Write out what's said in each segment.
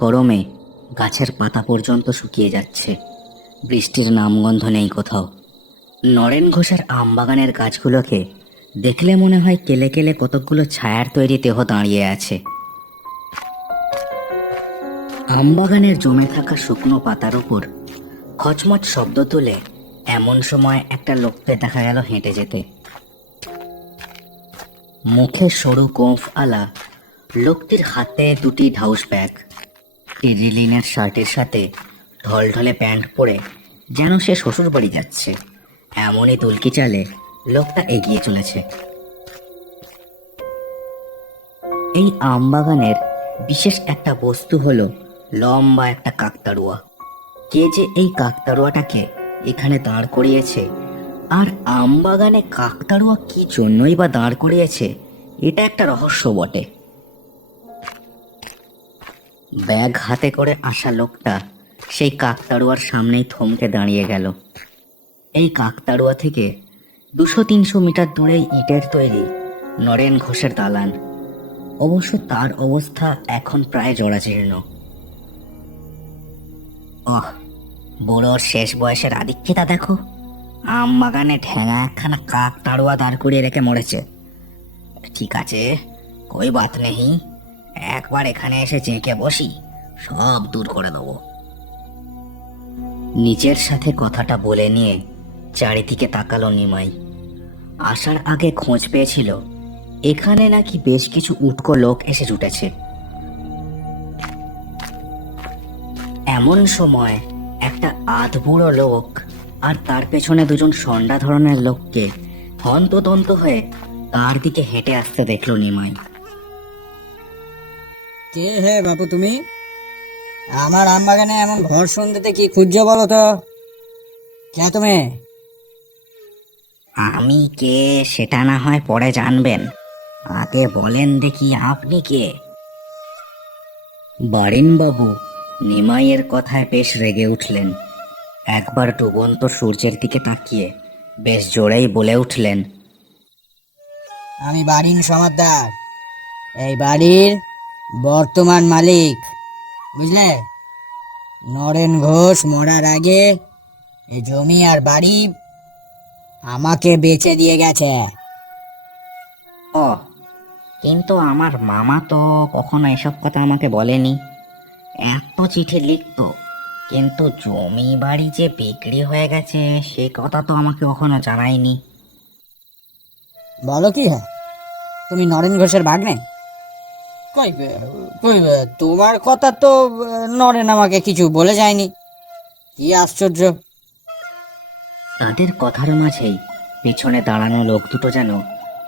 গরমে গাছের পাতা পর্যন্ত শুকিয়ে যাচ্ছে। বৃষ্টির নামগন্ধ নেই কোথাও। নরেন ঘোষের আমবাগানের গাছগুলোকে দেখলে মনে হয় কেলে কেলে কতকগুলো ছায়ার তৈরি দেহ দাঁড়িয়ে আছে। আমবাগানের জমে থাকা শুকনো পাতার উপর খচমচ শব্দ তুলে এমন সময় একটা লোককে দেখা গেল হেঁটে যেতে। মুখে সরু গোঁফ আলা লোকটির হাতে দুটি ঢাউস ব্যাগ। টেরিলিনের শার্টের সাথে ঢলঢলে প্যান্ট পরে যেন সে শ্বশুর বাড়ি যাচ্ছে। এমনই তুলকি চালে লোকটা এগিয়ে চলেছে। এই আমবাগানের বিশেষ একটা বস্তু হলো লম্বা একটা কাকতাড়ুয়া। কে যে এই কাকতাড়ুয়াটাকে এখানে দাঁড় করিয়েছে, আর আমবাগানে কাকতাড়ুয়া কি জন্যই বা দাঁড় করিয়েছে, এটা একটা রহস্য বটে। ব্যাগ হাতে করে আসা লোকটা সেই কাকতাড়ুয়ার সামনেই থমকে দাঁড়িয়ে গেল। এই কাকতাড়ুয়া থেকে দুশো তিনশো মিটার দূরেই ইটের তৈরি নরেন ঘোষের দালান। অবশ্য তার অবস্থা এখন প্রায় জরাজীর্ণ। ওহ বুড়োর শেষ বয়সের আধিক্যতা দেখো। আম বাগানে ঠেঙা একখানা কাক তাড়ুয়া দাঁড় করিয়ে রেখে মরেছে। ঠিক আছে, কই বাত নেই। একবার এখানে এসে চেঁকে বসি, সব দূর করে দেবো। নিজের সাথে কথাটা বলে নিয়ে চারিদিকে তাকালো নিমাই। আসার আগে খোঁজ পেয়েছিল, এখানে নাকি বেশ কিছু উটকো লোক এসে জুটেছে। এমন সময় একটা আধ বুড়ো লোক আর তার পেছনে দুজন সন্ডা ধরনের লোককে হন্তদন্ত হয়ে তার দিকে হেঁটে আসতে দেখল নিমাই। কে হে বাপু তুমি? আমার আমবাগানে এমন ঘর সন্ধ্যেতে কি খুঁজছো বলো তো? কে তুমি? আমি কে সেটা না হয় পরে জানবেন। আগে বলেন দেখি আপনি কে? বারিনবাবু নিমাইয়ের কথায় বেশ রেগে উঠলেন। একবার ডুবন্ত সূর্যের দিকে তাকিয়ে বেশ জোরেই বলে উঠলেন আমি বাড়ির সমাদদার এই বাড়ির বর্তমান মালিক বুঝলে? নরেন ঘোষ মরার আগে এই জমি আর বাড়ি আমাকে বেচে দিয়ে গেছে। ও কিন্তু আমার মামা তো কখনো এসব কথা আমাকে বলেনি। এত চিঠি লিখতো কিন্তু জমি বাড়ি যে বিক্রি হয়ে গেছে সে কথা তো আমাকে কখনো জানায়নি। বলো কি হ্যাঁ? তুমি নরেন ঘোষের ভাগ্নে? কই বে, কই বে, তোমার কথা তো নরেন আমাকে কিছু বলে যায়নি। কি আশ্চর্য। তাদের কথার মাঝেই পিছনে দাঁড়ানো লোক দুটো যেন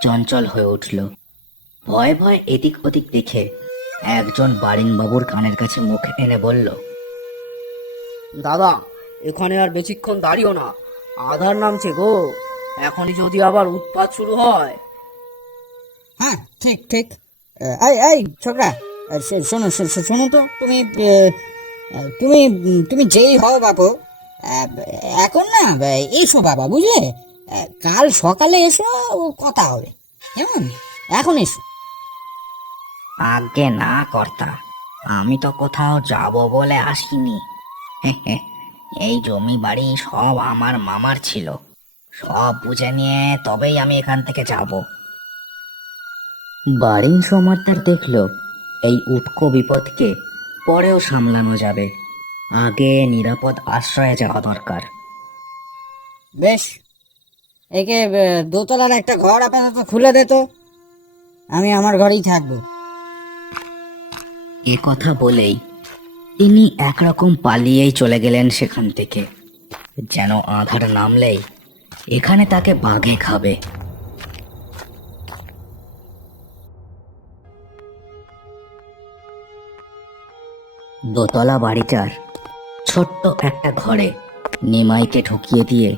চঞ্চল হয়ে উঠল। ভয় ভয় এদিক ওদিক দেখে একজন বাবুর কানের কাছে মুখ এনে বলল দাদা এখানে আর বেশিক্ষণ দাঁড়িও না। আধার নামছে গো। এখনই যদি আবার উৎপাত শুরু হয়। হ্যাঁ ঠিক ঠিক। এই এই ছোকরা শোনো শোনো তো তুমি তুমি তুমি যেই হও আহ, এখন না এসো বাবা বুঝলে? কাল সকালে এসো কথা হবে কেমন? এখন এসো। আগে না কর্তা আমি তো কোথাও যাব বলে আসিনি। এই জমি বাড়ি সব আমার মামার ছিল। সব বুঝে নিয়ে তবেই আমি এখান থেকে যাব। বাড়ির সমার্তার দেখল এই উটকো বিপদকে পরেও সামলানো যাবে। আগে নিরাপদ আশ্রয়ে যাওয়া দরকার। বেশ একে দোতলার একটা ঘর আপাতত খুলে দে তো। আমি আমার ঘরেই থাকব। এ কথা বলেই তিনি একরকম পালিয়েই চলে গেলেন সেখান থেকে। যেন আধার নামলেই এখানে তাকে বাঘে খাবে। দোতলা বাড়িটার ছোট্ট একটা ঘরে নিমাইকে ঢুকিয়ে দিয়ে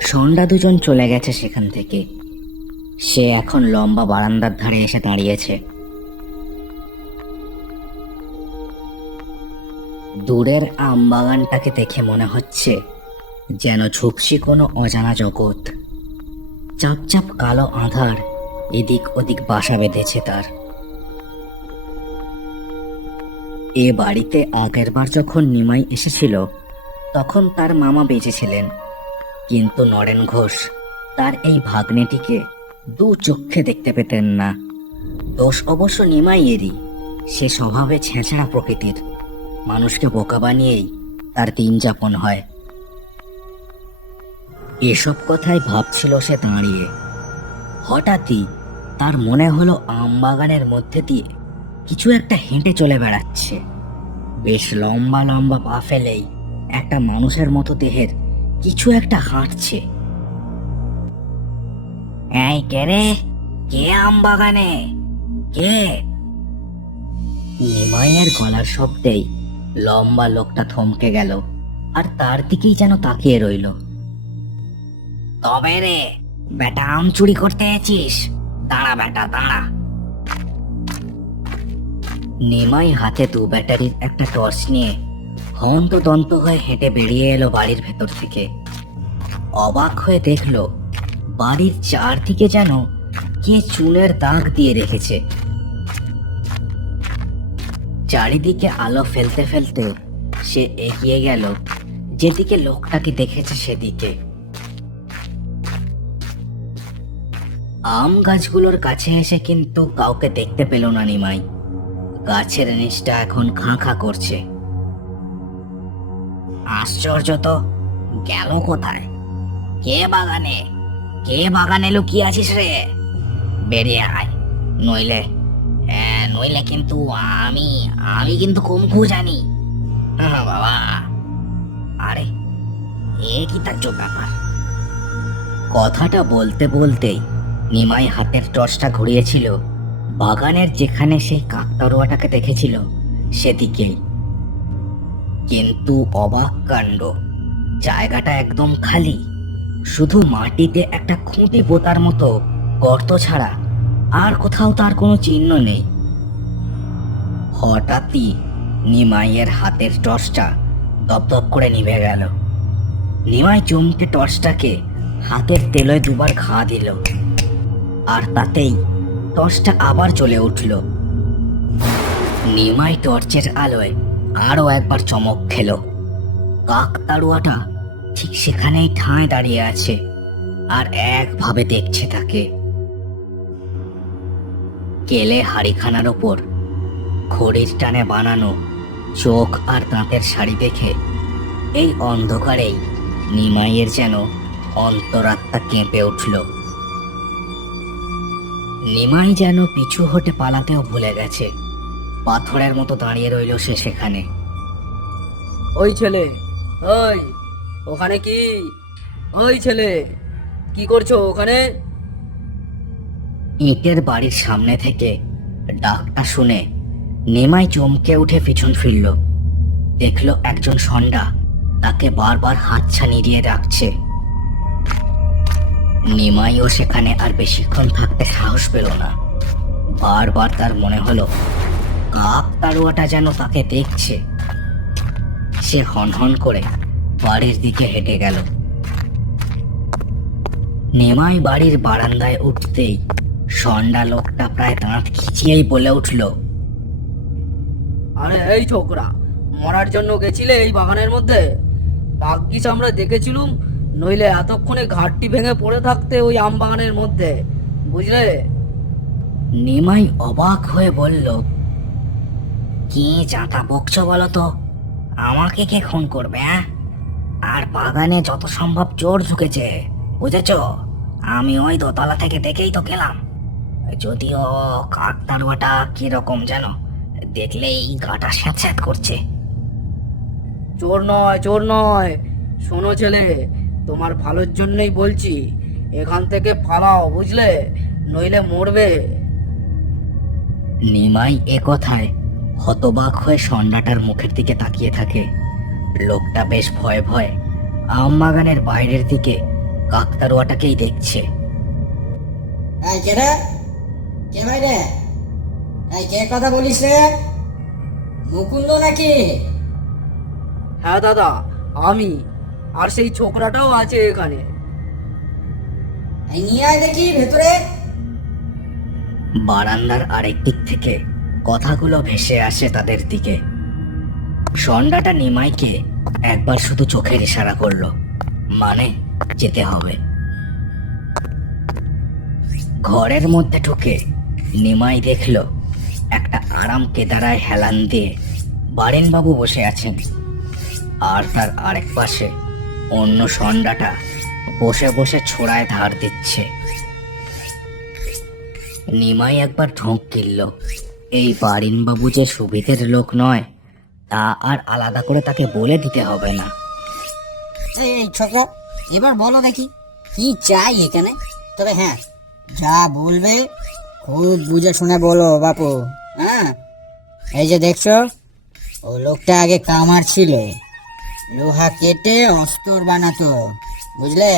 সন্ধ্যা দুজন চলে গেছে সেখান থেকে। সে এখন লম্বা বারান্দার ধারে এসে দাঁড়িয়েছে। দূরের আমবাগানটাকে দেখে মনে হচ্ছে যেন ঝুপসি কোনো অজানা জগৎ। চাপ চাপ কালো আধার এদিক ওদিক বাসা বেঁধেছে তার। এ বাড়িতে আগেরবার যখন নিমাই এসেছিল, তখন তার মামা বেঁচে ছিলেন। কিন্তু নরেন ঘোষ তার এই ভাগ্নেটিকে দু চক্ষে দেখতে পেতেন না। দোষ অবশ্য নিমাইয়েরই। সে স্বভাবে ছেঁচড়া প্রকৃতির। মানুষকে বোকা বানিয়েই তার দিন যাপন হয়। এসব কথাই ভাবছিল সে দাঁড়িয়ে। হঠাৎই তার মনে হলো আমবাগানের মধ্যে দিয়ে কিছু একটা হেঁটে চলে বেড়াচ্ছে। বেশ লম্বা লম্বা পা ফেলেই একটা মানুষের মতো দেহের কিছু একটা হাঁটছে। এই কে রে? কে আম বাগানে? কে? নিমাইয়ের গলার শব্দেই লম্বা লোকটা থমকে গেল আর তার দিকেই যেন তাকিয়ে রইল। তবে রে, বেটা আম চুরি করতে এসেছিস? দাঁড়া বেটা, দাঁড়া। নিমাই হাতে দু ব্যাটারির একটা টর্চ নিয়ে হন্তদন্ত হয়ে হেঁটে বেরিয়ে এলো বাড়ির ভেতর থেকে। অবাক হয়ে দেখল, বাড়ির চারদিকে যেন কে চুনের দাগ দিয়ে রেখেছে। চারিদিকে আলো ফেলতে ফেলতে সে এগিয়ে গেল, যেদিকে লোকটাকে দেখেছে সেদিকে। আম গাছগুলোর কাছে এসে কিন্তু কাউকে দেখতে পেল না নিমাই। গাছের নিচটা এখন খাঁ খাঁ করছে। আশ্চর্য তো, গেল কোথায়? কে বাগানে? কে বাগানে লুকিয়ে আছিস রে? বেরিয়ে আয়, নইলে নইলে কিন্তু আমি আমি কিন্তু কুমফু জানি। বাবা। আরে, এ কি তার ব্যাপার? কথাটা বলতে বলতেই নিমাই হাতের টর্চটা ঘুরিয়েছিল। বাগানের যেখানে সেই কাকতারুয়াটাকে দেখেছিল, সেদিকেই। কিন্তু অবাক কাণ্ড, জায়গাটা একদম খালি। শুধু মাটিতে একটা খুঁটি পোতার মতো গর্ত ছাড়া আর কোথাও তার কোনো চিহ্ন নেই। হঠাৎই নিমাইয়ের হাতের টর্চটা দপদপ করে নিভে গেল। নিমাই চমকে টর্চটাকে হাতের তেলয় দুবার ঘা দিল। আর তাতেই টর্চটা আবার চলে উঠল। নিমাই টর্চের আলোয় আরও একবার চমক খেল। কাক তাড়ুয়াটা ঠিক সেখানেই ঠাঁই দাঁড়িয়ে আছে আর একভাবে দেখছে তাকে। কেলে হাড়িখানার ওপর খড়ির টানে বানানো চোখ আর তাঁতের শাড়ি দেখে এই অন্ধকারেই নিমাইয়ের যেন অন্তরাত্মা কেঁপে উঠল। নিমাই যেন পিছু হটে পালাতেও ভুলে গেছে। পাথরের মতো দাঁড়িয়ে রইল সে সেখানে। ওই ছেলে ওই ওখানে কি? ওই ছেলে কি করছ ওখানে? ইটের বাড়ির সামনে থেকে ডাকটা শুনে নেমাই চমকে উঠে পিছন ফিরল। দেখল একজন সন্ডা তাকে বারবার হাতছা ছানিয়ে রাখছে নিমাইও সেখানে আর বেশিক্ষণ থাকতে সাহস পেল না। বারবার তার মনে হলো, কাক তাড়ুয়াটা যেন তাকে দেখছে। সে হনহন করে বাড়ির দিকে হেঁটে গেল। নেমাই বাড়ির বারান্দায় উঠতেই সন্ডা লোকটা প্রায় দাঁত খিচিয়েই বলে উঠল, আরে এই ছোকরা, মরার জন্য গেছিলে এই বাগানের মধ্যে? ভাগ্যিস আমরা দেখেছিলুম নইলে এতক্ষণে ঘাটটি ভেঙে পড়ে থাকতে ওই আম বাগানের মধ্যে, বুঝলে? নিমাই অবাক হয়ে বলল, কি চাঁটা বকছো বলো তো? আমাকে কে খুন করবে আর বাগানে যত সম্ভব চোর ঢুকেছে, বুঝেছ? আমি ওই দোতলা থেকে দেখেই তো গেলাম। যদিও কাকতারুয়াটা কীরকম যেন, দেখলেই গাটা স্যাঁত করছে। চোর নয় চোর নয়, শোনো ছেলে তোমার ভালোর জন্যই বলছি এখান থেকে পালাও বুঝলে? নইলে মরবে। নিমাই এ কথায় হতবাক হয়ে সন্ডাটার মুখের দিকে তাকিয়ে থাকে। লোকটা বেশ ভয়ে ভয়ে আম বাগানের বাইরের দিকে কাকতারুয়াটাকেই দেখছে। এই কে রে? কে ভাই রে? এই কে কথা বলিস রে? মুকুন্দ নাকি? হ্যাঁ দাদা আমি। আর সেই ছোকরাটাও আছে এখানে। এই নিয়ে আয় দেখি ভেতরে। বারান্দার আরেক দিক থেকে কথাগুলো ভেসে আসে তাদের দিকে। সন্ডাটা নিমাইকে একবার শুধু চোখের ইশারা করল মানে যেতে হবে। ঘরের মধ্যে ঢুকে নিমাই দেখল একটা আরাম কেদারায় হেলান দিয়ে বারেনবাবু বসে আছেন। আর তার আরেক পাশে অন্য সন্ডাটা বসে বসে ছোড়ায় ধার দিচ্ছে। নিমাই একবার ঢোঁক কিনল এই বারিনবাবু যে সুবিধের লোক নয়, তা আর আলাদা করে তাকে বলে দিতে হবে না। এই ছোকরা এবার বলো দেখি, কি চাই এখানে? তবে হ্যাঁ যা বলবে খুব বুঝে শুনে বলো বাপু হ্যাঁ? এই যে দেখছ, ও লোকটা আগে কামার ছিল। লোহা কেটে অস্তর বানাতো, বুঝলে?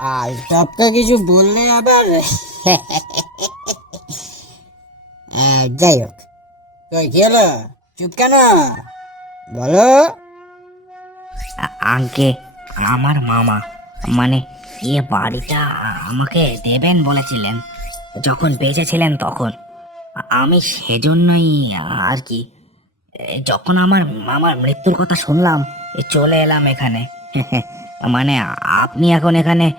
আর টপকা কিছু বললে আবার যাই হোক। কই, কি হলো? চুপ কেন? বলো। আগে আমার মামা মানে এ বাড়িটা আমাকে দেবেন বলেছিলেন, যখন বেঁচে ছিলেন তখন। আমি সেজন্যই আর কি যখন আমার মামার মৃত্যুর কথা শুনলাম চলে এলাম এখানে। মানে আপনি এখন এখানে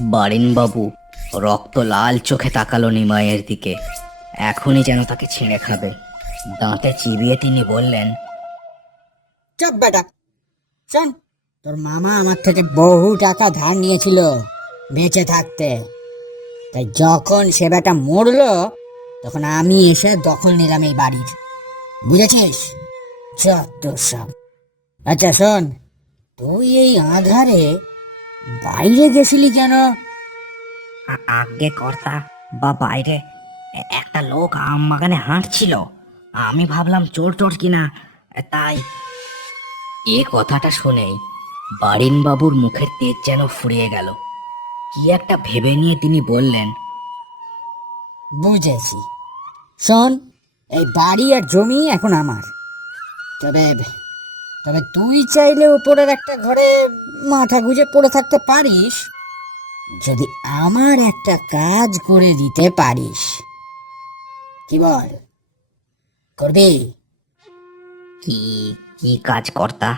বারিনবাবু, রক্ত লাল চোখে তাকালো নিমাইয়ের দিকে। এখনই যেন তাকে ছিঁড়ে খাবে। দাঁতে চিবিয়ে তিনি বললেন, চপ বেটা। শোন, তোর মামা আমার থেকে বহু টাকা ধার নিয়েছিল বেঁচে থাকতে। তাই যখন সে বেটা মরলো, তখন আমি এসে দখল নিলাম এই বাড়ির। বুঝেছিস? যত সব। আচ্ছা শোন। তুই এই আধারে বাইরে গেছিলি কেন? আগে কর্তা বা বাইরে একটা লোক আম বাগানে হাঁটছিল। আমি ভাবলাম চোর টোর কিনা। তাই এ কথাটা শুনেই বারিন বাবুর মুখের তেজ যেন ফুরিয়ে গেল। কি একটা ভেবে নিয়ে তিনি বললেন বুঝেছি। শোন এই বাড়ি আর জমি এখন আমার। তবে তবে তুই চাইলে উপরের একটা ঘরে মাথা গুজে পড়ে থাকতে পারিস, যদি আমার একটা কাজ করে দিতে পারিস। কি বল? করবি? কি কি কাজ কর্তা?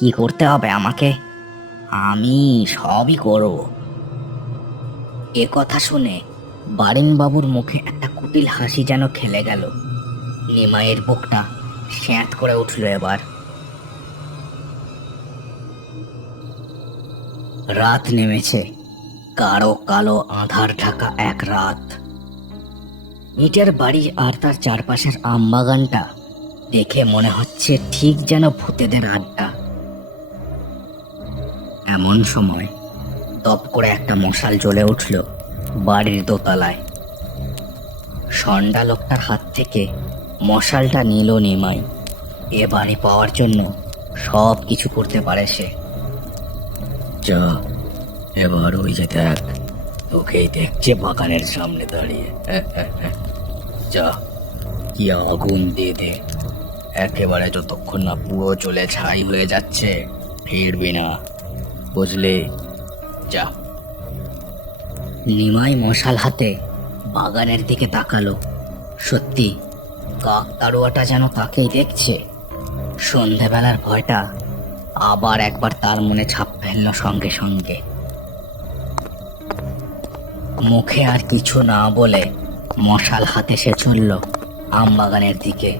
কি করতে হবে আমাকে? আমি সবই করব। এ কথা শুনে বাবুর মুখে একটা কুটিল হাসি যেন খেলে গেল। নিমাইয়ের বুকটা স্যাঁত করে উঠল এবার। রাত নেমেছে। কারও কালো আধার ঢাকা এক রাত। ইটের বাড়ি আর তার চারপাশের আমবাগানটা দেখে মনে হচ্ছে ঠিক যেন ভূতেদের আড্ডা। এমন সময় তপ করে একটা মশাল জ্বলে উঠল বাড়ির দোতলায়। সন্ডা লোকটার হাত থেকে মশালটা নিল নিমাই। এ বাড়ি পাওয়ার জন্য সব কিছু করতে পারে সে। যা এবার ওই যে দেখ, তোকেই দেখছে বাগানের সামনে দাঁড়িয়ে। যা, কি আগুন দিয়ে দে। একেবারে যতক্ষণ না পুরো চলে ছাই হয়ে যাচ্ছে, ফিরবি না। বুঝলি? যা। নিমাই মশাল হাতে বাগানের দিকে তাকালো। সত্যি, কাক তাড়ুয়াটা যেন তাকেই দেখছে। সন্ধেবেলার ভয়টা আবার একবার তার মনে ছাপ ফেলল সঙ্গে সঙ্গে। মুখে আর কিছু না বলে মশাল হাতে সে চলল আমবাগানের দিকে।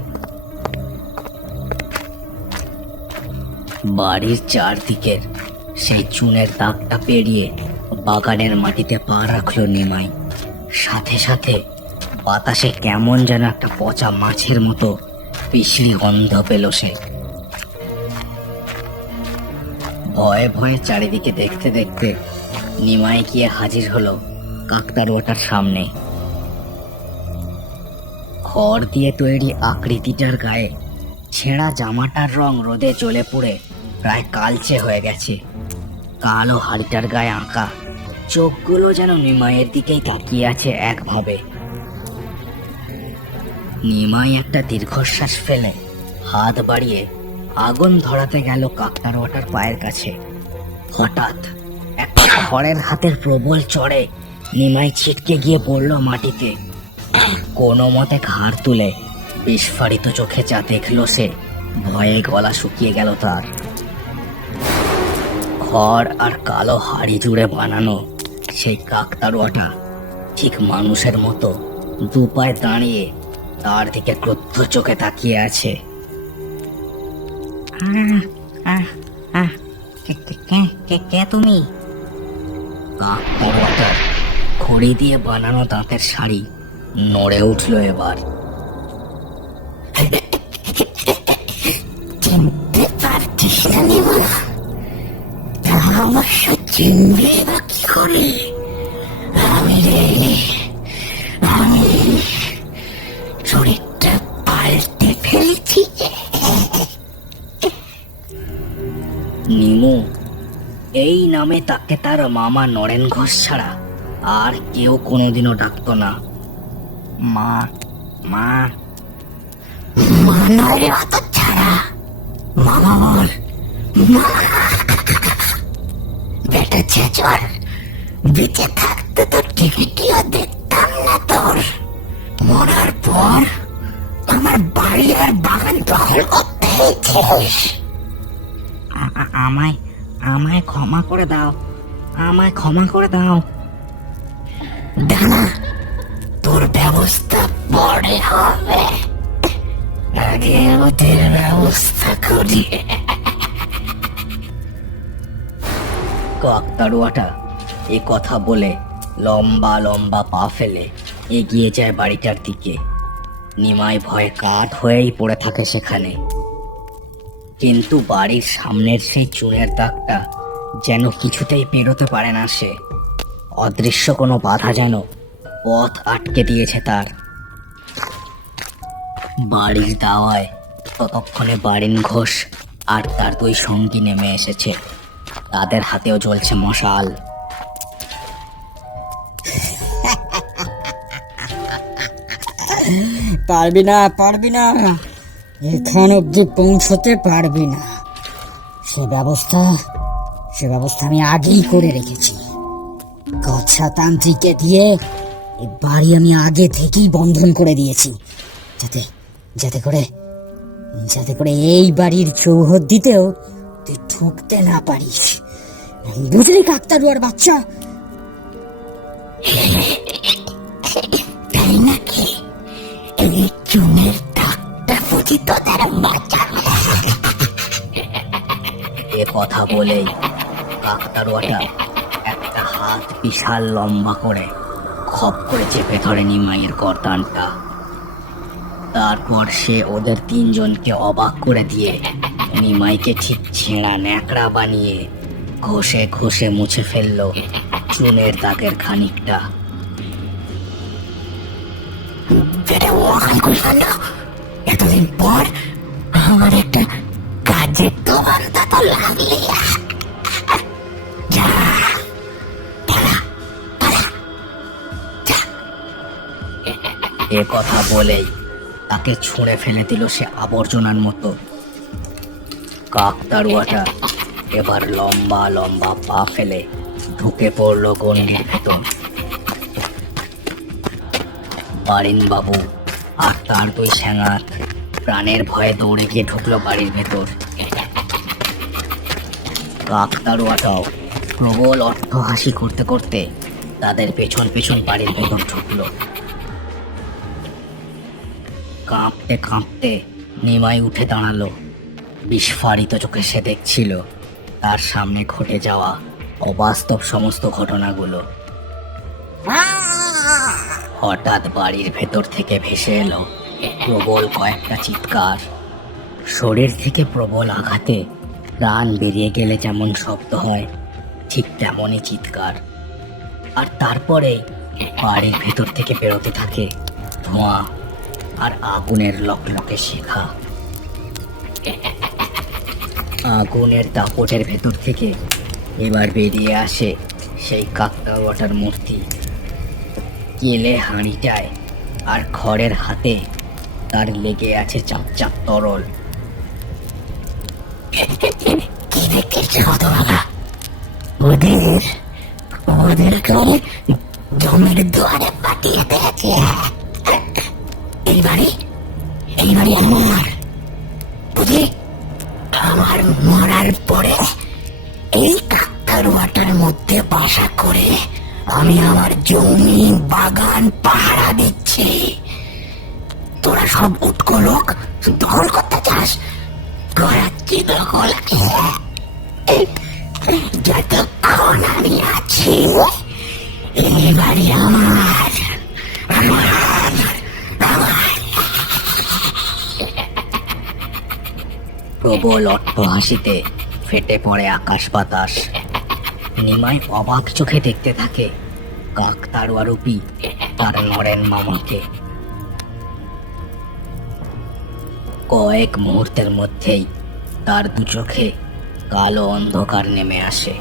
বাড়ির চারদিকের সেই চুনের দাগটা পেরিয়ে বাগানের মাটিতে পা রাখল নিমাই। সাথে সাথে বাতাসে কেমন যেন একটা পচা মাছের মতো পিছলি গন্ধ পেল সে। ভয়ে ভয়ে চারিদিকে দেখতে দেখতে নিমাই গিয়ে হাজির হলো কাকতারুয়াটার সামনে। খড় দিয়ে তৈরি আকৃতিটার গায়ে ছেঁড়া জামাটার রং রোদে চলে পড়ে প্রায় কালচে হয়ে গেছে। কালো হাড়িটার গায়ে আঁকা চোখগুলো যেন নিমাইয়ের দিকেই তাকিয়ে আছে একভাবে। নিমাই একটা দীর্ঘশ্বাস ফেলে হাত বাড়িয়ে আগুন ধরাতে গেল কাকতারোয়াটার পায়ের কাছে। হঠাৎ একটা খড়ের হাতের প্রবল চড়ে নিমাই ছিটকে গিয়ে পড়ল মাটিতে। কোনো মতে ঘাড় তুলে বিস্ফারিত চোখে যা দেখল সে, ভয়ে গলা শুকিয়ে গেল তার। খড় আর কালো হাড়ি জুড়ে বানানো সেই কাকতারুয়াটা ঠিক মানুষের মতো দু পায়ে দাঁড়িয়ে তার দিকে ক্রুদ্ধ চোখে তাকিয়ে আছে। কে তুমি খড়ি দিয়ে বানানো দাঁতের শাড়ি নড়ে উঠল এবার নিমু নামে তাকে তার মামা নরেন ঘোষ ছাড়া আর কেউ কোনোদিনও ডাকতো না। মা মা। আ- আ- আমায় আমায় ক্ষমা করে দাও। আমায় ক্ষমা করে দাও। দানা, তোর ব্যবস্থা পরে হবে। আগে ওদের ব্যবস্থা করি। কাকতাড়ুয়াটা এ কথা বলে লম্বা লম্বা পা ফেলে এগিয়ে যায় বাড়িটার দিকে। নিমাই ভয়ে কাঠ হয়েই পড়ে থাকে সেখানে। কিন্তু বাড়ির সামনের সেই চুনের দাগটা যেন কিছুতেই পেরোতে পারে না সে। অদৃশ্য কোনো বাধা যেন পথ আটকে দিয়েছে তার। বাড়ির দাওয়ায় ততক্ষণে বাড়িন ঘোষ আর তার দুই সঙ্গী নেমে এসেছে। তাদের হাতেও জ্বলছে মশাল। পারবি না পারবি না। এখান অব্দি পৌঁছতে পারবি না। সে ব্যবস্থা সে ব্যবস্থা আমি আগেই করে রেখেছি। গচ্ছাতান্ত্রিককে দিয়ে এই বাড়ি আমি আগে থেকেই বন্ধন করে দিয়েছি। যাতে যাতে করে যাতে করে এই বাড়ির চৌহদ্দিতেও তুই ঢুকতে না পারিস। বুঝলি কাকতারুয়ার বাচ্চা। তাই নাকি? চুনের দাগটা বুঝি তোদের বাঁচা এ কথা বলেই কাকতারুয়াটা একটা হাত বিশাল লম্বা করে খপ করে চেপে ধরে নিমাইয়ের গর্দানটা। তারপর সে ওদের তিনজনকে অবাক করে দিয়ে নিমাইকে ঠিক ছেঁড়া ন্যাকড়া বানিয়ে ঘষে ঘষে মুছে ফেলল চুনের দাগের খানিকটা। এতদিন পর আমার একটা কাজের তো লাগলি। এ কথা বলেই তাকে ছুঁড়ে ফেলে দিল সে আবর্জনার মতো। কাকতারুয়াটা এবার লম্বা লম্বা পা ফেলে ঢুকে পড়ল গন্ডির ভেতর। বারিন বাবু আর তার দুই স্যাঙাত প্রাণের ভয়ে দৌড়ে গিয়ে ঢুকলো বাড়ির ভেতর। কাকতারুয়াটাও প্রবল অর্থ হাসি করতে করতে তাদের পেছন পেছন বাড়ির ভেতর ঢুকলো। কাঁপতে কাঁপতে নিমাই উঠে দাঁড়াল। বিস্ফারিত চোখে সে দেখছিল তার সামনে ঘটে যাওয়া অবাস্তব সমস্ত ঘটনাগুলো। হঠাৎ বাড়ির ভেতর থেকে ভেসে এলো। প্রবল কয়েকটা চিৎকার। শরীর থেকে প্রবল আঘাতে প্রাণ বেরিয়ে গেলে যেমন শব্দ হয়, ঠিক তেমনই চিৎকার। আর তারপরে বাড়ির ভেতর থেকে বেরোতে থাকে ধোঁয়া আর আগুনের লকলকে শেখা। আগুনের দাপটের ভেতর থেকে এবার বেরিয়ে আসে সেই কাকতাওয়াটার মূর্তি। কেলে হাঁড়িটায় আর খড়ের হাতে তার লেগে আছে চাপ চাপ তরল। ওদের জমির দুয়ারে বুঝলি আমার মরার পরে এই কাকতারুয়াটার মধ্যে বাসা করে আমি আমার জমি বাগান পাহারা দিচ্ছি। তোরা সব উটকো লোক দখল করতে চাস? করাচ্ছি দখল যতক্ষণ আমি আছি এই বাড়ি আমার প্রবল অট্ট হাসিতে ফেটে পড়ে আকাশ বাতাস। নিমাই অবাক চোখে দেখতে থাকে কাক তারুয়া রূপী তার নরেন মামাকে। কয়েক মুহূর্তের মধ্যেই তার দু চোখে কালো অন্ধকার নেমে আসে।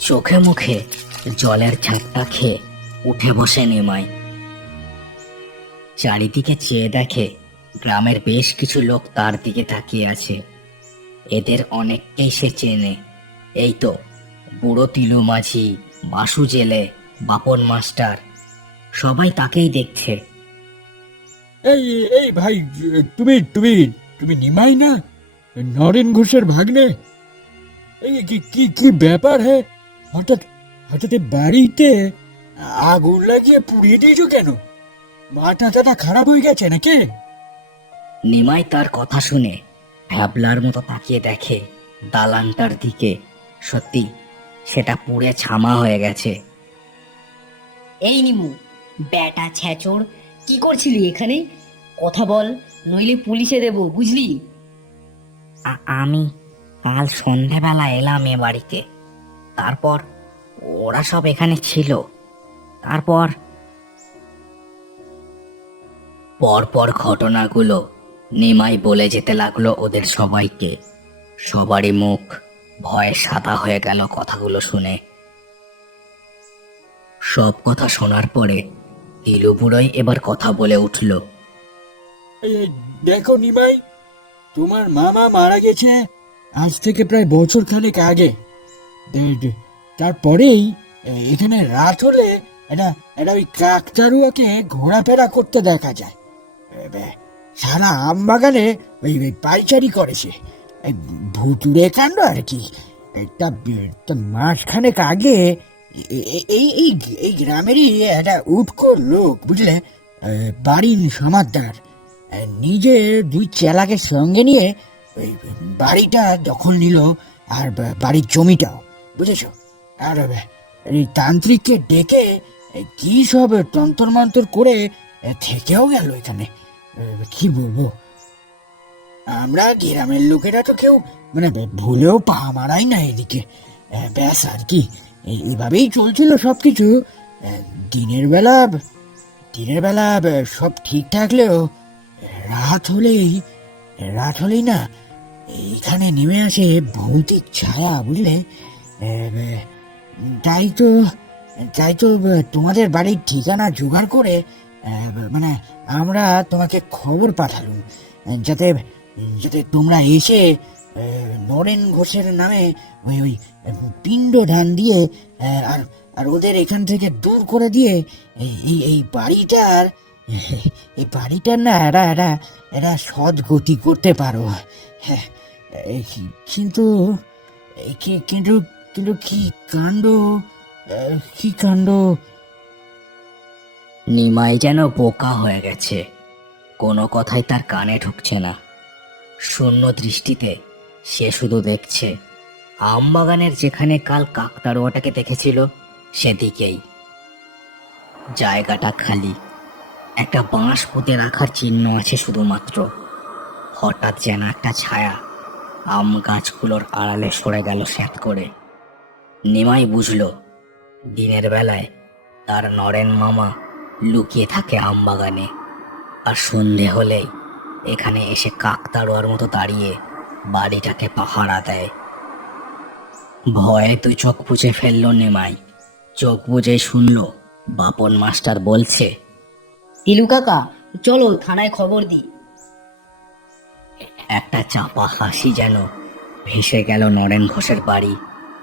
চোখে মুখে জলের ঝাপটা খেয়ে উঠে বসে নিমাই। চারিদিকে চেয়ে দেখে গ্রামের বেশ কিছু লোক তার দিকে তাকিয়ে আছে। এদের অনেককেই সে চেনে। এই তো বুড়ো তিলু মাঝি বাসু জেলে বাপন মাস্টার সবাই তাকেই দেখছে। এই এই ভাই তুমি তুমি তুমি নিমাই না? নরেন ঘোষের ভাগ্নে? এই কি কি কি ব্যাপার হ্যাঁ হঠাৎ হঠাৎ বাড়িতে আগুন লাগিয়ে পুড়িয়ে দিয়েছ কেন? মাথা টাটা খারাপ হয়ে গেছে নাকি? নিমাই তার কথা শুনে ভ্যাবলার মতো তাকিয়ে দেখে দালানটার দিকে। সত্যি সেটা পুড়ে ছামা হয়ে গেছে। এই নিমু ব্যাটা ছ্যাচোর কি করছিলি এখানে? কথা বল নইলে পুলিশে দেবো বুঝলি? আমি কাল সন্ধেবেলা এলাম এ বাড়িতে। তারপর ওরা সব এখানে ছিল। তারপর পরপর ঘটনাগুলো নিমাই বলে যেতে লাগল ওদের সবাইকে। সবারই মুখ ভয়ে সাদা হয়ে গেল কথাগুলো শুনে। সব কথা শোনার পরে তিলু বুড়োই এবার কথা বলে উঠল দেখো নিমাই, তোমার মামা মারা গেছে আজ থেকে প্রায় বছর খানেক আগে। তারপরেই এখানে রাত হলে এটা এটা ওই কাকতারুয়াকে ঘোরাফেরা করতে দেখা যায়। সারা আম বাগানে ওই পাইচারি করেছে ভুতুড়ে কাণ্ড আর কি। তা মাসখানেক আগে এই এই এই গ্রামেরই একটা উৎকর লোক, বুঝলে? বাড়ির সমাদার নিজে দুই চেলাকে সঙ্গে নিয়ে ওই বাড়িটা দখল নিল আর বাড়ির জমিটাও, বুঝেছ? আর এই তান্ত্রিককে ডেকে কি সব তন্তর মন্তর করে থেকেও গেল এখানে। কি বলব? আমরা গ্রামের লোকেরা তো কেউ মানে ভুলেও পা মারাই না এদিকে। ব্যাস আর কি। এই- এইভাবেই চলছিল সব কিছু দিনের বেলা দিনের বেলা সব ঠিক থাকলেও রাত হলেই রাত হলেই না, এখানে নেমে আসে ভৌতিক ছায়া, বুঝলে? তাই তো তাই তো তোমাদের বাড়ির ঠিকানা জোগাড় করে মানে আমরা তোমাকে খবর পাঠালুম, যাতে যাতে তোমরা এসে নরেন ঘোষের নামে ওই ওই পিণ্ড ধান দিয়ে আর আর ওদের এখান থেকে দূর করে দিয়ে, এই- এই বাড়িটার এই বাড়িটার না এরা এরা এরা সৎ গতি করতে পারো। হ্যাঁ কিন্তু কিন্তু কিন্তু কি কাণ্ড কি কাণ্ড নিমাই যেন বোকা হয়ে গেছে। কোনো কথাই তার কানে ঢুকছে না। শূন্য দৃষ্টিতে সে শুধু দেখছে, আমবাগানের যেখানে কাল কাকতারুয়াটাকে দেখেছিল, সেদিকেই। জায়গাটা খালি। একটা বাঁশ পুঁতে রাখার চিহ্ন আছে শুধুমাত্র। হঠাৎ যেন একটা ছায়া আম গাছগুলোর আড়ালে সরে গেল স্যাত করে। নিমাই বুঝলো, দিনের বেলায় তার নরেন মামা লুকিয়ে থাকে আমবাগানে আর সন্ধে হলেই এখানে এসে কাকতাড়ুয়ার মতো দাঁড়িয়ে বাড়িটাকে পাহারা দেয়। ভয়ে তুই চোখ বুঝে ফেলল নেমাই। চোখ বুঝে শুনলো বাপন মাস্টার বলছে তিলু কাকা চলো থানায় খবর দিই। একটা চাপা হাসি যেন ভেসে গেল নরেন ঘোষের বাড়ি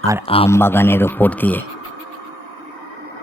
আর আম বাগানের ওপর দিয়ে।